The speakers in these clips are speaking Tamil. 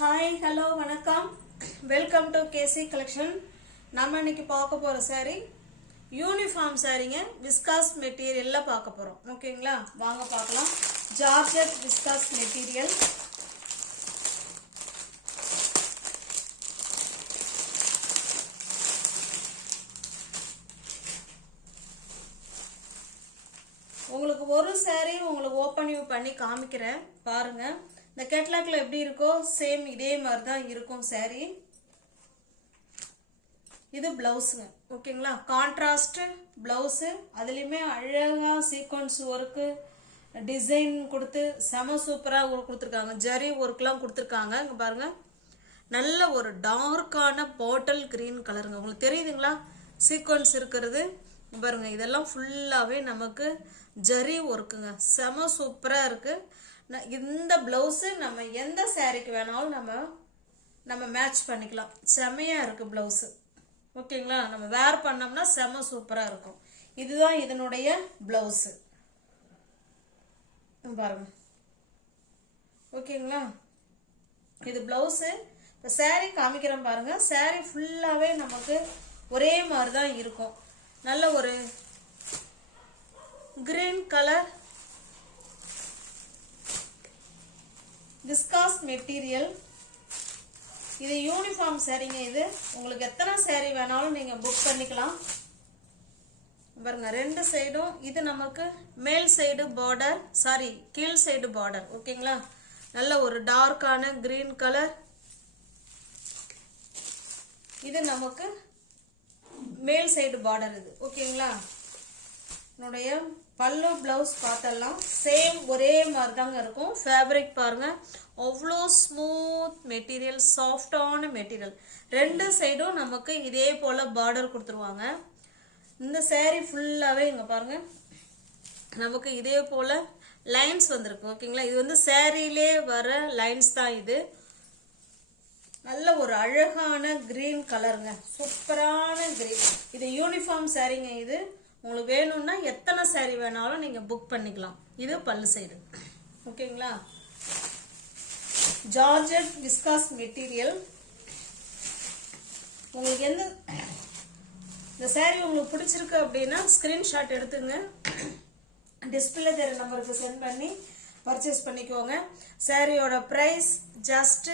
ஹாய் ஹலோ வணக்கம் வெல்கம் டு கேசி கலெக்ஷன். நம்ம இன்னைக்கு பார்க்க போகிற சாரீ யூனிஃபார்ம் சாரீங்க. விஸ்காஸ் மெட்டீரியலில் பார்க்க போகிறோம். ஓகேங்களா, வாங்க பார்க்கலாம். Georgette viscose material. உங்களுக்கு ஒரு சாரீ உங்களுக்கு ஓப்பன் வியூ பண்ணி காமிக்கிறேன் பாருங்க. இந்த கேட்லாக்ல எப்படி இருக்கோ சேம் இதே மாதிரி தான் இருக்கும் சாரீ. இது பிளவுஸுங்க. ஓகேங்களா, கான்ட்ராஸ்ட் பிளவுஸு. அதுலேயுமே அழகா சீக்வன்ஸ் ஒர்க்கு டிசைன் கொடுத்து செம சூப்பராக கொடுத்துருக்காங்க. ஜரி ஒர்க்லாம் கொடுத்துருக்காங்க. இங்கே பாருங்க, நல்ல ஒரு டார்க்கான பாட்டில் கிரீன் கலருங்க. உங்களுக்கு தெரியுதுங்களா சீக்வன்ஸ் இருக்கிறது? பாருங்க, இதெல்லாம் ஃபுல்லாகவே நமக்கு ஜரி ஒர்க்குங்க. செம சூப்பராக இருக்குது. இந்த பிளவுஸு நம்ம எந்த சாரீக்கு வேணாலும் நம்ம மேட்ச் பண்ணிக்கலாம். செமையாக இருக்குது பிளவுஸு. ஓகேங்களா, நம்ம வேர் பண்ணோம்னா செம சூப்பராக இருக்கும். இதுதான் இதனுடைய பிளவுஸு பாருங்க. ஓகேங்களா, இது பிளவுஸு. இப்போ சாரீ காமிக்கிறேன் பாருங்க. சாரீ ஃபுல்லாகவே நமக்கு ஒரே மாதிரி தான் இருக்கும். நல்ல ஒரு கிரீன் கலர் விஸ்காஸ் மெட்டீரியல். இது யூனிஃபார்ம் சாரீங்க. இது உங்களுக்கு எத்தனை சாரீ வேணாலும் நீங்க புக் பண்ணிக்கலாம். பாருங்க, ரெண்டு சைடும் இது நமக்கு மேல் சைடு பார்டர், சாரி கீழ் சைடு பார்டர். ஓகேங்களா, நல்ல ஒரு டார்க்கான கிரீன் கலர். இது நமக்கு மேல் சைடு பார்டர். இது ஓகேங்களா. என்னுடைய பல்லு பிளவுஸ் பார்த்தெல்லாம் சேம் ஒரே மாதிரி தாங்க இருக்கும். ஃபேப்ரிக் பாருங்க, அவ்வளோ ஸ்மூத் மெட்டீரியல், சாஃப்டான மெட்டீரியல். ரெண்டு சைடும் நமக்கு இதே போல் பார்டர் கொடுத்துருவாங்க. இந்த சேரீ ஃபுல்லாகவே இங்கே பாருங்க, நமக்கு இதே போல் லைன்ஸ் வந்திருக்கு. ஓகேங்களா, இது வந்து சேரீலே வர லைன்ஸ் தான். இது நல்ல ஒரு அழகான கிரீன் கலருங்க, சூப்பரான கிரீன். இது யூனிஃபார்ம் சாரீங்க. இது உங்களுக்கு வேணும்னா எத்தனை சாரீ வேணாலும் நீங்க புக் பண்ணிக்கலாம். இது பல்லு சைடு. ஓகேங்களா, ஜார்ஜெட் விஸ்காஸ் மெட்டீரியல். உங்களுக்கு எந்த இந்த சாரீ உங்களுக்கு பிடிச்சிருக்கு அப்படின்னா ஸ்கிரீன்ஷாட் எடுத்துங்க, டிஸ்பிளே தெரிய நம்பருக்கு சென்ட் பண்ணி பர்ச்சேஸ் பண்ணிக்கோங்க. சாரியோட பிரைஸ் ஜஸ்ட்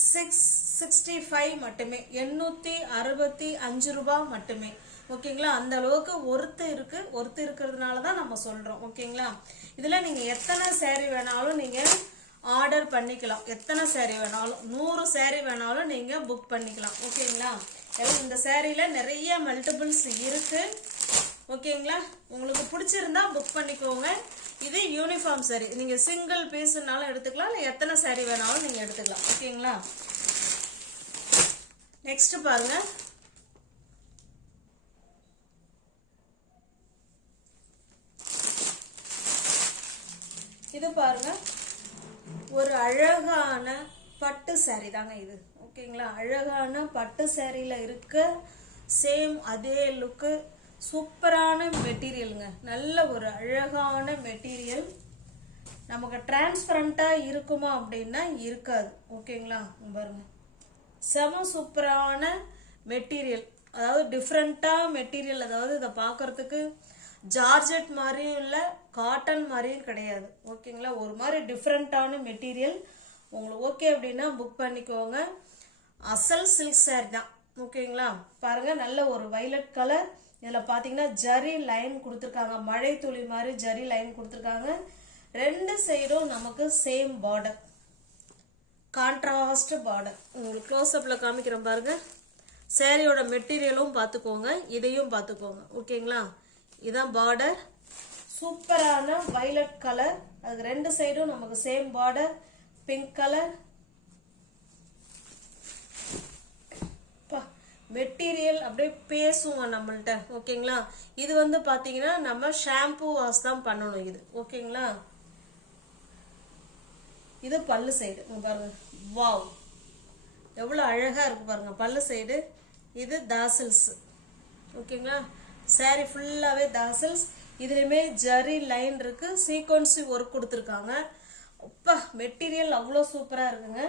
665 மட்டுமே, 865 ரூபாய் மட்டுமே. ஓகேங்களா, அந்த அளவுக்கு ஒர்த்து இருக்கு. ஒர்த்து இருக்கிறதுனால தான் நம்ம சொல்றோம். ஓகேங்களா, இதுல நீங்க எத்தனை சாரீ வேணாலும் நீங்க ஆர்டர் பண்ணிக்கலாம். எத்தனை சாரீ வேணாலும் 100 சாரீ வேணாலும் நீங்க புக் பண்ணிக்கலாம். ஓகேங்களா, இந்த சாரீல நிறைய மல்டிபிள்ஸ் இருக்கு. ஓகேங்களா, உங்களுக்கு பிடிச்சிருந்தா புக் பண்ணிக்கோங்க. இது யூனிஃபார்ம் சாரீ. நீங்க சிங்கிள் பீஸ்னாலும் எடுத்துக்கலாம், இல்லை எத்தனை சாரீ வேணாலும் நீங்க எடுத்துக்கலாம். ஓகேங்களா, நெக்ஸ்ட் பாருங்க. இது பாருங்க, ஒரு அழகான பட்டு சாரீ தாங்க இது. ஓகேங்களா, அழகான பட்டு சாரீல இருக்க சேம் அதே லுக்கு, சூப்பரான மெட்டீரியலுங்க. நல்ல ஒரு அழகான மெட்டீரியல். நமக்கு டிரான்ஸ்பரண்டா இருக்குமா அப்படின்னா இருக்காது. ஓகேங்களா, பாருங்க, செம சூப்பரான மெட்டீரியல். அதாவது டிஃப்ரெண்டா மெட்டீரியல். அதாவது இதை பார்க்கறதுக்கு ஜார்ஜெட் மாதிரியும் இல்லை, காட்டன் மாதிரியும் கிடையாது. ஓகேங்களா, ஒரு மாதிரி டிஃப்ரெண்டான மெட்டீரியல். உங்களுக்கு ஓகே அப்படின்னா புக் பண்ணிக்கோங்க. அசல் சில்க் சாரி தான். ஓகேங்களா, பாருங்க, நல்ல ஒரு வைலட் கலர். இதில் பார்த்தீங்கன்னா ஜரி லைன் கொடுத்துருக்காங்க, மழை துளி மாதிரி ஜரி லைன் கொடுத்துருக்காங்க. ரெண்டு சைடும் நமக்கு சேம் பார்டர், கான்ட்ராஸ்ட் பார்டர். உங்களுக்கு க்ளோஸ்அப்பில் காமிக்கிறேன் பாருங்க. சாரியோட மெட்டீரியலும் பார்த்துக்கோங்க, இதையும் பார்த்துக்கோங்க. ஓகேங்களா, இதான் பார்டர், சூப்பரான வைலட் கலர். அதுக்கு ரெண்டு சைடும் நமக்கு same border, pink colour. Material அப்படியே பேசுவோம் நம்மள்ட்ட. ஓகேங்களா, இது வந்து பாத்தீங்கன்னா நம்ம ஷாம்பு வாஷ் தான் பண்ணணும் இது. ஓகேங்களா, இது பல்லு சைடு பாருங்க. வாவ், எவ்வளவு அழகா இருக்கு பாருங்க பல்லு சைடு. இது தாசல்ஸ். ஓகேங்களா, சாரி ஃபுல்லாவே தாசல்ஸ். இதுலயுமே ஜரி லைன் இருக்கு, சீக்வன்ஸ் ஒர்க் கொடுத்துருக்காங்க. அப்பா மெட்டீரியல் அவ்வளோ சூப்பரா இருக்குங்க.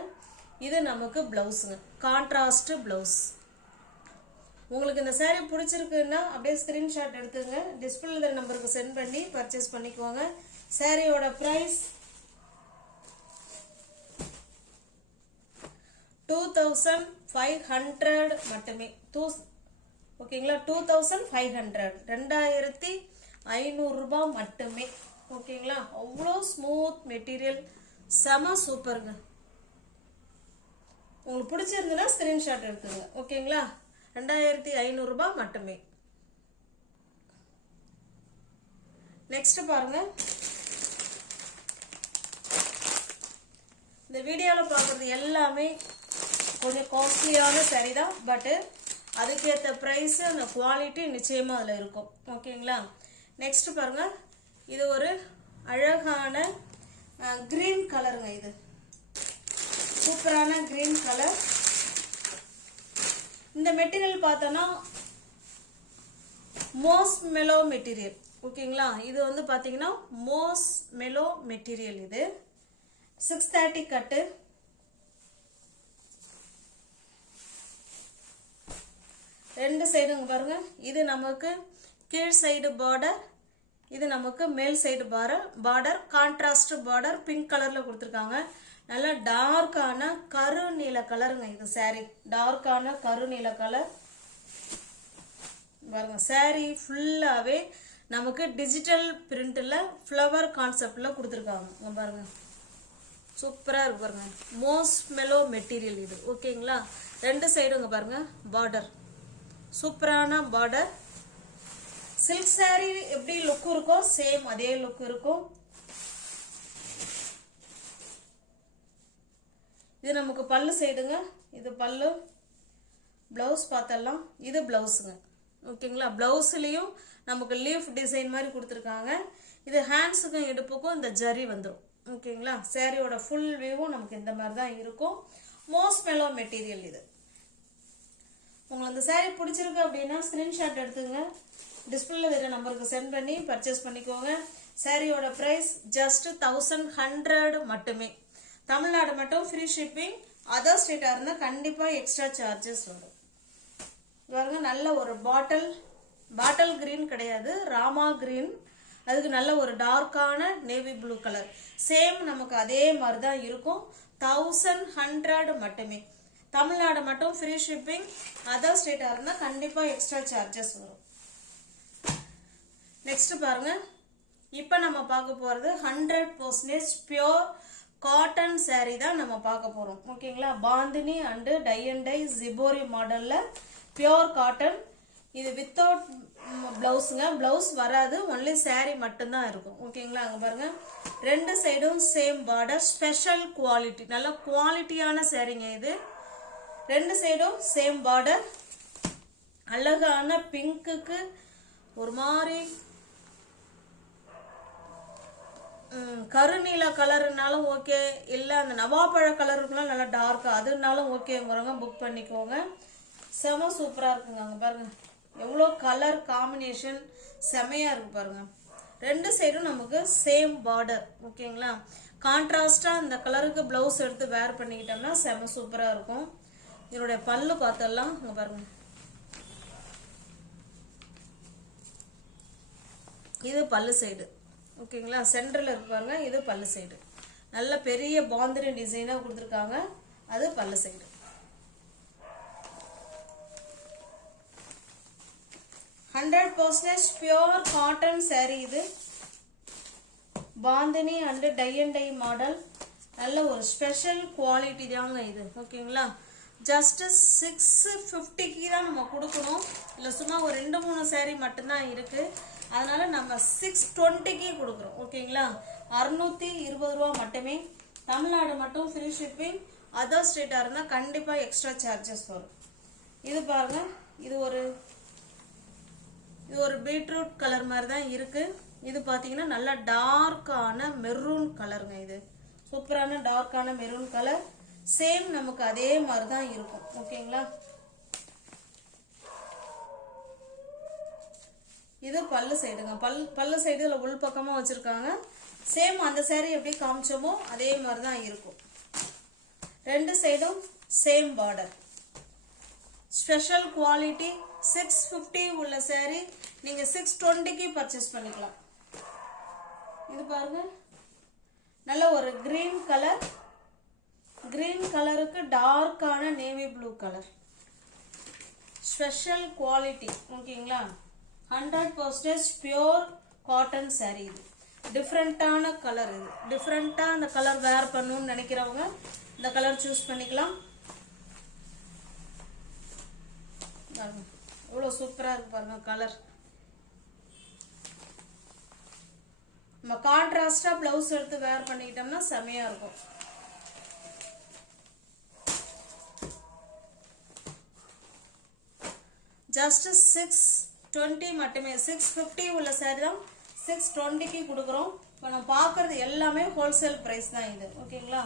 இது நமக்கு பிளவுஸுங்க, கான்ட்ராஸ்ட் பிளவுஸ். உங்களுக்கு இந்த saree பிடிச்சிருக்குன்னா அப்படியே ஸ்கிரீன்ஷாட் எடுத்துங்க, டிஸ்பிளேல நம்பருக்கு சென்ட் பண்ணி பர்ச்சேஸ் பண்ணிக்கோங்க. சாரியோட பிரைஸ் 2500 மட்டுமே. ஓகேங்களா, 2500, 2500 ரூபாய் மட்டுமே. ஓகேங்களா, அவ்வளோ ஸ்மூத் மெட்டீரியல், செம சூப்பருங்க. உங்களுக்கு பிடிச்சிருந்ததுன்னா ஸ்கிரீன்ஷாட் எடுத்துங்க. ஓகேங்களா, 2500 ரூபாய் மட்டுமே. நெக்ஸ்ட் பாருங்க, இந்த வீடியோவில் பார்க்குறது எல்லாமே கொஞ்சம் காஸ்ட்லியான saree தான், பட்டு அதுக்கேற்ற ப்ரைஸ் அந்த குவாலிட்டி நிச்சயமாக அதில் இருக்கும். ஓகேங்களா, நெக்ஸ்ட் பாருங்க, இது ஒரு அழகான கிரீன் கலருங்க. இது சூப்பரான கிரீன் கலர். இந்த மெட்டீரியல் பார்த்தோன்னா மோஸ் மெலோ மெட்டீரியல். ஓகேங்களா, இது வந்து பார்த்தீங்கன்னா மோஸ் மெலோ மெட்டீரியல். இது 630 கட்டு. ரெண்டு சைடுங்க பாருங்க, இது நமக்கு கீழ் சைடு பார்டர், இது நமக்கு மேல் side border, contrast border pink கலர்ல கொடுத்துருக்காங்க. நல்ல டார்க்கான கருநீல கலருங்க இது saree, டார்க்கான கருநீல கலர். பாருங்க, saree ஃபுல்லாவே நமக்கு டிஜிட்டல் பிரிண்ட்ல ஃப்ளவர் கான்செப்ட்ல கொடுத்துருக்காங்க. பாருங்க, சூப்பரா இருக்கு பாருங்க, மோஸ் மெலோ மெட்டீரியல் இது. ஓகேங்களா, ரெண்டு சைடுங்க பாருங்க பார்டர், சூப்பரான பார்டர். சில்க் saree எப்படி லுக் இருக்கோ சேம் அதே லுக் இருக்கும். இது நமக்கு பல்லு சைடுங்க, இது பல்லு. பிளவுஸ் பார்த்தலாம், இது பிளவுஸுங்க. ஓகேங்களா, பிளவுஸ்லயும் நமக்கு லீஃப் டிசைன் மாதிரி கொடுத்துருக்காங்க. இது ஹேண்ட்ஸுக்கும் இடுப்புக்கும் இந்த ஜரி வந்துடும். ஓகேங்களா, சாரியோட ஃபுல் வியூவும் நமக்கு இந்த மாதிரி தான் இருக்கும். மோஸ் மெலோ மெட்டீரியல் இது. உங்களுக்கு இந்த saree பிடிச்சிருக்கு அப்படின்னா ஸ்கிரீன்ஷாட் எடுத்துங்க, டிஸ்பிளேல வேற நம்பருக்கு சென்ட் பண்ணி பர்ச்சேஸ் பண்ணிக்கோங்க. சாரியோட பிரைஸ் ஜஸ்ட் 1100 மட்டுமே. தமிழ்நாடு மட்டும் ஃப்ரீ ஷிப்பிங். அதர் ஸ்டேட்டா இருந்தா கண்டிப்பா எக்ஸ்ட்ரா சார்ஜஸ் வரும். பாருங்க, நல்ல ஒரு பாட்டில் கிரீன் கிடையாது, ராமா கிரீன். அதுக்கு நல்ல ஒரு டார்க்கான நேவி ப்ளூ கலர். சேம் நமக்கு அதே மாதிரி தான் இருக்கும். 1100 மட்டுமே. தமிழ்நாடு மட்டும் ஃப்ரீ ஷிப்பிங். அதர் ஸ்டேட்டா இருந்தா கண்டிப்பா எக்ஸ்ட்ரா சார்ஜஸ் வரும். நெக்ஸ்ட் பாருங்க, இப்போ நம்ம பார்க்க போறது 100% பியோர் காட்டன் saree தான் நம்ம பார்க்க போறோம். ஓகேங்களா, bandhani and tie and dye shibori மாடல்ல பியோர் காட்டன். இது வித்தவுட் பிளவுஸுங்க, பிளவுஸ் வராது, ஒன்லி saree மட்டும்தான் இருக்கும். ஓகேங்களா, அங்க பாருங்க, ரெண்டு சைடும் சேம் பார்டர், ஸ்பெஷல் குவாலிட்டி, நல்ல குவாலிட்டியான சாரீங்க இது. ரெண்டு சைடும் சேம் பார்டர், அழகான பிங்க்குக்கு ஒரு மாதிரி கருநீல கலர்னாலும் ஓகே, இல்ல அந்த நவாப்பழ கலருக்குலாம் நல்லா டார்க்கா அதுனாலும் ஓகேங்கிறவங்க புக் பண்ணிக்கோங்க. செம சூப்பரா இருக்குங்க. அங்க பாருங்க, எவ்வளோ கலர் காம்பினேஷன் செமையா இருக்கு பாருங்க. ரெண்டு சைடும் நமக்கு சேம் பார்டர். ஓகேங்களா, கான்ட்ராஸ்டா இந்த கலருக்கு பிளவுஸ் எடுத்து வேர் பண்ணிக்கிட்டோம்னா செம சூப்பரா இருக்கும். இதனுடைய பல்லு பார்த்தலாம், இங்க பாருங்க, இது பல்லு சைடு. ஓகேங்களா, சென்டர்ல இருக்கு பாருங்க, இது பல்லு சைடு. நல்ல பெரிய பாந்தினி டிசைனா கொடுத்துருக்காங்க, அது பல்லு சைடு. 100% பியோர் காட்டன் saree இது. Bandhani and tie and dye model, நல்ல ஒரு ஸ்பெஷல் குவாலிட்டி தாங்க இது. ஓகேங்களா, ஜஸ்ட் 650க்கு தான் நம்ம கொடுக்கணும். இல்லை சும்மா ஒரு 2-3 saree மட்டும்தான் இருக்கு, அதனால நம்ம 620க்கு கொடுக்குறோம். ஓகேங்களா, 620 ரூபா மட்டுமே. தமிழ்நாடு மட்டும் ஃப்ரீ ஷிப்பிங். அதர் ஸ்டேட்டா இருந்தா கண்டிப்பா எக்ஸ்ட்ரா சார்ஜஸ் வரும். இது பாருங்க, இது ஒரு பீட்ரூட் கலர் மாதிரி தான் இருக்கு. இது பாத்தீங்கன்னா நல்ல டார்க்கான மெரூன் கலருங்க. இது சூப்பரான டார்க்கான மெரூன் கலர். சேம் நமக்கு அதே மாதிரி தான் இருக்கும். ஓகேங்களா, இது பல்லு சைடுங்க. பல்லு சைடு இதுல உள் பக்கமா வச்சிருக்காங்க. சேம் அந்த saree எப்படி காமிச்சோமோ அதே மாதிரி தான் இருக்கும். ரெண்டு சைடும் சேம் பார்டர். Special quality. 650 உள்ள saree நீங்க 620க்கு பர்ச்சேஸ் பண்ணிக்கலாம். இது பாருங்க, நல்ல ஒரு கிரீன் கலர், கிரீன் கலருக்கு டார்க்கான navy blue colour. Special quality. ஓகேங்களா? 100% பியூர் காட்டன் saree. இது டிஃப்ரெண்டான கலர். இது டிஃப்ரெண்டா அந்த கலர் வேர் பண்ணணும்னு நினைக்கிறவங்க இந்த கலர் சூஸ் பண்ணிக்கலாம். எவ்வளோ சூப்பரா இருக்கு பாருங்க கலர். நம்ம கான்ட்ராஸ்டா பிளவுஸ் எடுத்து வேர் பண்ணிக்கிட்டோம்னா செமையா இருக்கும். ஜஸ்ட் 620 மட்டுமே. 650 உள்ள saree தான் 620க்கு கொடுக்குறோம். இப்போ நம்ம பார்க்கறது எல்லாமே ஹோல்சேல் பிரைஸ் தான் இது. ஓகேங்களா?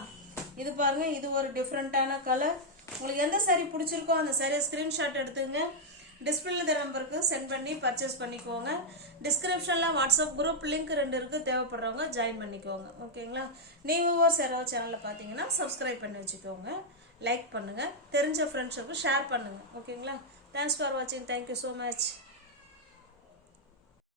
இது பாருங்க, இது ஒரு டிஃப்ரெண்டான கலர். உங்களுக்கு எந்த saree பிடிச்சிருக்கோ அந்த saree ஸ்கிரீன்ஷாட் எடுத்துங்க. டிஸ்பிளேல தர நம்பருக்கு சென்ட் பண்ணி பர்ச்சேஸ் பண்ணிக்கோங்க. டிஸ்கிரிப்ஷன்ல வாட்ஸ்அப் குரூப் லிங்க் 2 இருக்கு, தேவைப்படுறவங்க ஜாயின் பண்ணிக்கோங்க. ஓகேங்களா? நீங்க சேரோ சேனல்ல பாத்தீங்கன்னா சப்ஸ்கிரைப் பண்ணி வச்சுக்கோங்க, லைக் பண்ணுங்க, தெரிஞ்ச ஃப்ரெண்ட்ஸுக்கு ஷேர் பண்ணுங்க. ஓகேங்களா? தேங்க்ஸ் ஃபார் வாட்சிங். Thank you so much.